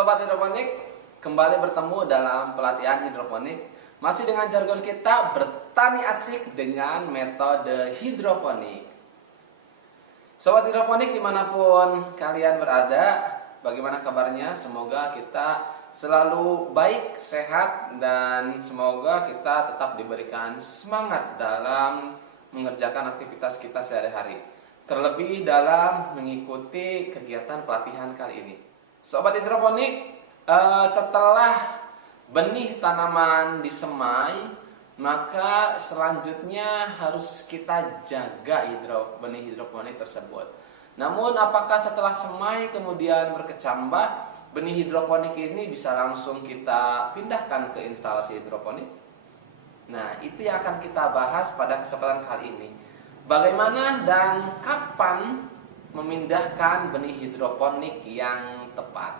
Sobat hidroponik, kembali bertemu dalam pelatihan hidroponik. Masih dengan jargon kita, bertani asik dengan metode hidroponik. Sobat hidroponik dimanapun kalian berada, bagaimana kabarnya? Semoga kita selalu baik, sehat, dan semoga kita tetap diberikan semangat dalam mengerjakan aktivitas kita sehari-hari. Terlebih dalam mengikuti kegiatan pelatihan kali ini. Sobat hidroponik, setelah benih tanaman disemai, maka selanjutnya harus kita jaga benih hidroponik tersebut. Namun apakah setelah semai kemudian berkecambah, benih hidroponik ini bisa langsung kita pindahkan ke instalasi hidroponik? Nah, itu yang akan kita bahas pada kesempatan kali ini. Bagaimana dan kapan memindahkan benih hidroponik yang tepat?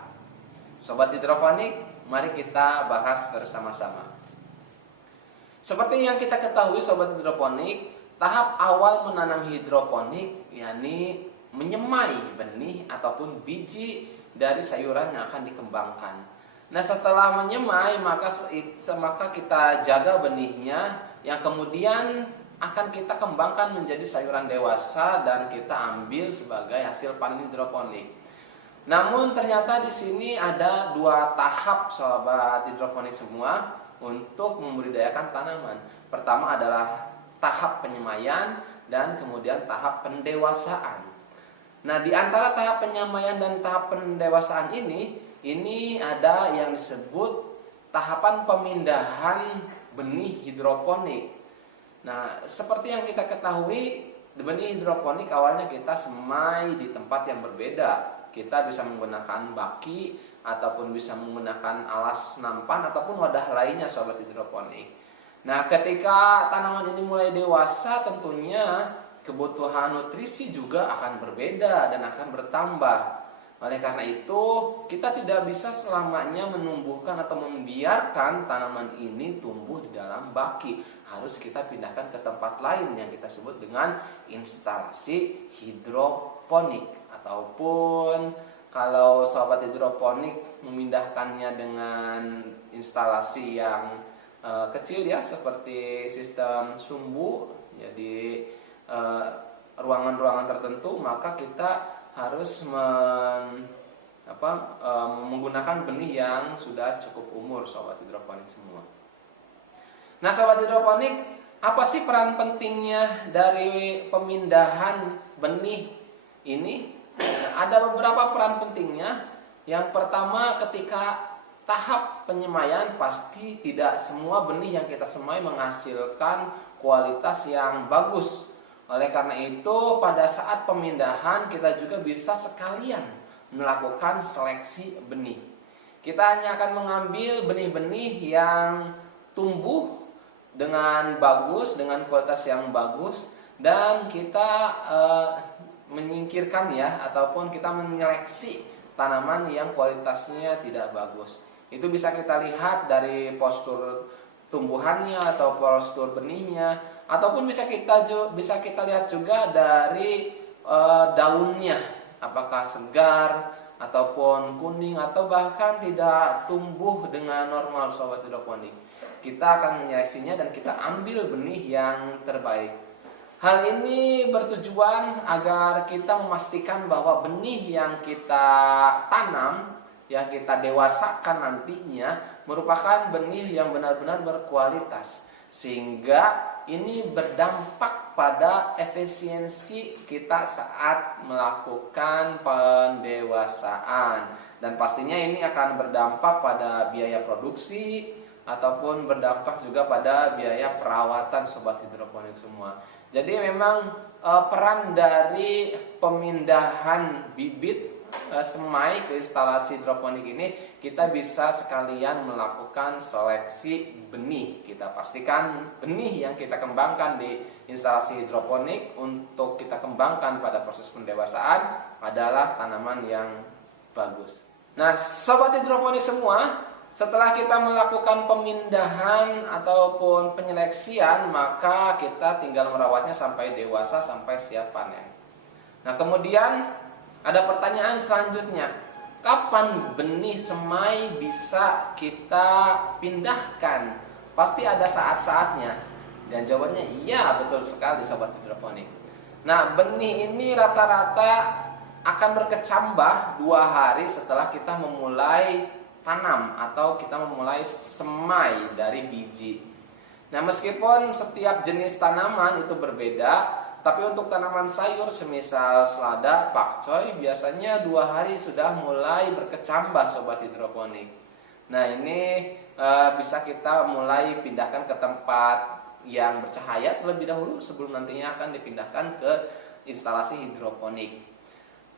Sobat hidroponik, mari kita bahas bersama-sama. Seperti yang kita ketahui sobat hidroponik, tahap awal menanam hidroponik yakni menyemai benih ataupun biji dari sayuran yang akan dikembangkan. Nah, setelah menyemai maka kita jaga benihnya yang kemudian akan kita kembangkan menjadi sayuran dewasa dan kita ambil sebagai hasil panen hidroponik. Namun ternyata di sini ada dua tahap sobat hidroponik semua untuk membudidayakan tanaman. Pertama adalah tahap penyemaian dan kemudian tahap pendewasaan. Nah, di antara tahap penyemaian dan tahap pendewasaan ini ada yang disebut tahapan pemindahan benih hidroponik. Nah, seperti yang kita ketahui, benih hidroponik awalnya kita semai di tempat yang berbeda. Kita bisa menggunakan baki ataupun bisa menggunakan alas nampan ataupun wadah lainnya sobat hidroponik. Nah, ketika tanaman ini mulai dewasa, tentunya kebutuhan nutrisi juga akan berbeda dan akan bertambah. Oleh karena itu, kita tidak bisa selamanya menumbuhkan atau membiarkan tanaman ini tumbuh di dalam baki. Harus kita pindahkan ke tempat lain yang kita sebut dengan instalasi hidroponik. Ataupun kalau sobat hidroponik memindahkannya dengan instalasi yang kecil ya, seperti sistem sumbu, jadi ruangan-ruangan tertentu, maka kita harus menggunakan benih yang sudah cukup umur sobat hidroponik semua. Nah, sobat hidroponik, apa sih peran pentingnya dari pemindahan benih ini? Nah, ada beberapa peran pentingnya. Yang pertama, ketika tahap penyemaian, pasti tidak semua benih yang kita semai menghasilkan kualitas yang bagus. Oleh karena itu, pada saat pemindahan kita juga bisa sekalian melakukan seleksi benih. Kita hanya akan mengambil benih-benih yang tumbuh dengan bagus, dengan kualitas yang bagus, dan kita menyingkirkan ya, ataupun kita menyeleksi tanaman yang kualitasnya tidak bagus. Itu bisa kita lihat dari postur tumbuhannya atau postur benihnya, ataupun bisa kita lihat juga dari daunnya, apakah segar ataupun kuning atau bahkan tidak tumbuh dengan normal sobat hidroponik. Kita akan menyeleksinya dan kita ambil benih yang terbaik. Hal ini bertujuan agar kita memastikan bahwa benih yang kita tanam, yang kita dewasakan nantinya merupakan benih yang benar-benar berkualitas, sehingga ini berdampak pada efisiensi kita saat melakukan pendewasaan, dan pastinya ini akan berdampak pada biaya produksi ataupun berdampak juga pada biaya perawatan sobat hidroponik semua. Jadi memang peran dari pemindahan bibit semai ke instalasi hidroponik ini, kita bisa sekalian melakukan seleksi benih. Kita pastikan benih yang kita kembangkan di instalasi hidroponik untuk kita kembangkan pada proses pendewasaan adalah tanaman yang bagus. Nah, sobat hidroponik semua, setelah kita melakukan pemindahan ataupun penyeleksian, maka kita tinggal merawatnya sampai dewasa, sampai siap panen. Nah, kemudian ada pertanyaan selanjutnya, kapan benih semai bisa kita pindahkan? Pasti ada saat-saatnya. Dan jawabannya iya, betul sekali sobat hidroponik. Nah, benih ini rata-rata akan berkecambah 2 hari setelah kita memulai tanam atau kita memulai semai dari biji. Nah, meskipun setiap jenis tanaman itu berbeda, tapi untuk tanaman sayur semisal selada, pakcoy, biasanya 2 hari sudah mulai berkecambah sobat hidroponik. Nah, ini bisa kita mulai pindahkan ke tempat yang bercahaya terlebih dahulu sebelum nantinya akan dipindahkan ke instalasi hidroponik.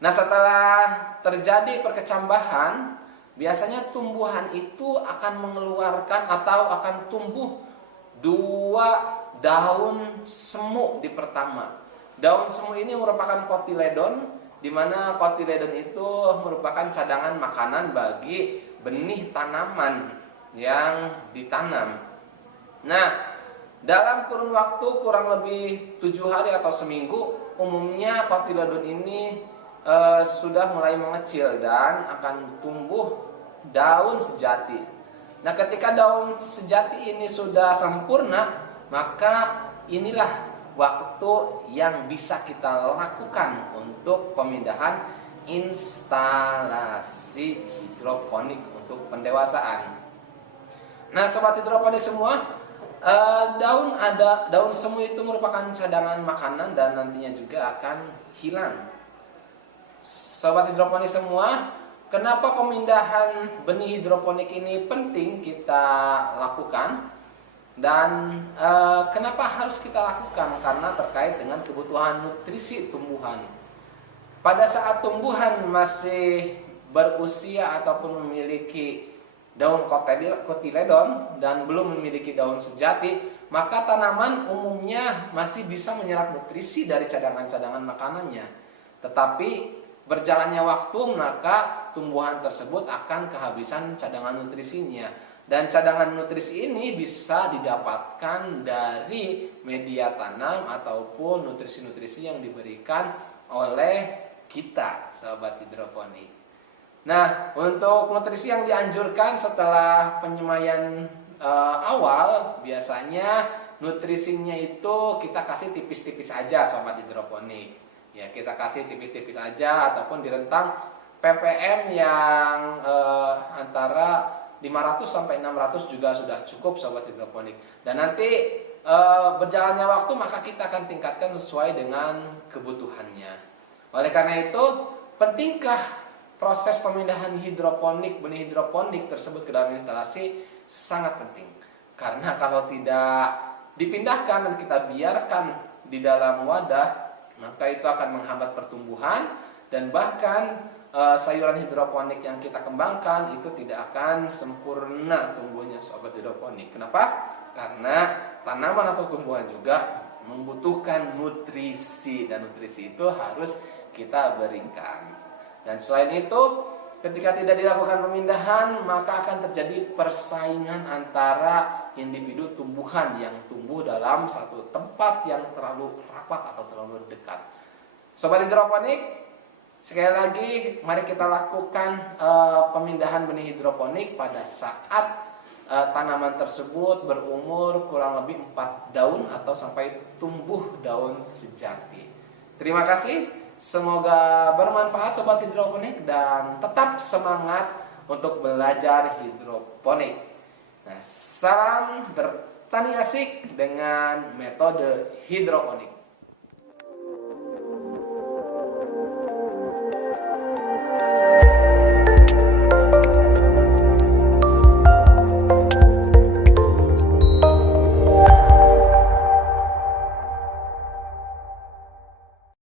Nah, setelah terjadi perkecambahan, biasanya tumbuhan itu akan mengeluarkan atau akan tumbuh 2 daun semu di pertama. Daun semu ini merupakan kotiledon, di mana kotiledon itu merupakan cadangan makanan bagi benih tanaman yang ditanam. Nah, dalam kurun waktu kurang lebih 7 hari atau seminggu, umumnya kotiledon ini sudah mulai mengecil dan akan tumbuh daun sejati. Nah, ketika daun sejati ini sudah sempurna, maka inilah waktu yang bisa kita lakukan untuk pemindahan instalasi hidroponik untuk pendewasaan. Nah, sobat hidroponik semua, daun semu itu merupakan cadangan makanan dan nantinya juga akan hilang. Sobat hidroponik semua, kenapa pemindahan benih hidroponik ini penting kita lakukan? Dan kenapa harus kita lakukan? Karena terkait dengan kebutuhan nutrisi tumbuhan. Pada saat tumbuhan masih berusia ataupun memiliki daun kotiledon dan belum memiliki daun sejati, maka tanaman umumnya masih bisa menyerap nutrisi dari cadangan-cadangan makanannya. Tetapi berjalannya waktu, maka tumbuhan tersebut akan kehabisan cadangan nutrisinya. Dan cadangan nutrisi ini bisa didapatkan dari media tanam ataupun nutrisi-nutrisi yang diberikan oleh kita, sahabat hidroponik. Nah, untuk nutrisi yang dianjurkan setelah penyemaian awal, biasanya nutrisinya itu kita kasih tipis-tipis aja, sahabat hidroponik. Ya, kita kasih tipis-tipis aja ataupun di rentang ppm yang antara 500 sampai 600 juga sudah cukup, sobat hidroponik. Dan nanti berjalannya waktu maka kita akan tingkatkan sesuai dengan kebutuhannya. Oleh karena itu, pentingkah proses pemindahan benih hidroponik tersebut ke dalam instalasi? Sangat penting. Karena kalau tidak dipindahkan dan kita biarkan di dalam wadah, maka itu akan menghambat pertumbuhan dan bahkan sayuran hidroponik yang kita kembangkan itu tidak akan sempurna tumbuhnya, sobat hidroponik. Kenapa? Karena tanaman atau tumbuhan juga membutuhkan nutrisi dan nutrisi itu harus kita berikan. Dan selain itu, ketika tidak dilakukan pemindahan, maka akan terjadi persaingan antara individu tumbuhan yang tumbuh dalam satu tempat yang terlalu rapat atau terlalu dekat. Sobat hidroponik, sekali lagi, mari kita lakukan pemindahan benih hidroponik pada saat tanaman tersebut berumur kurang lebih 4 daun atau sampai tumbuh daun sejati. Terima kasih, semoga bermanfaat sobat hidroponik dan tetap semangat untuk belajar hidroponik. Nah, salam bertani asik dengan metode hidroponik.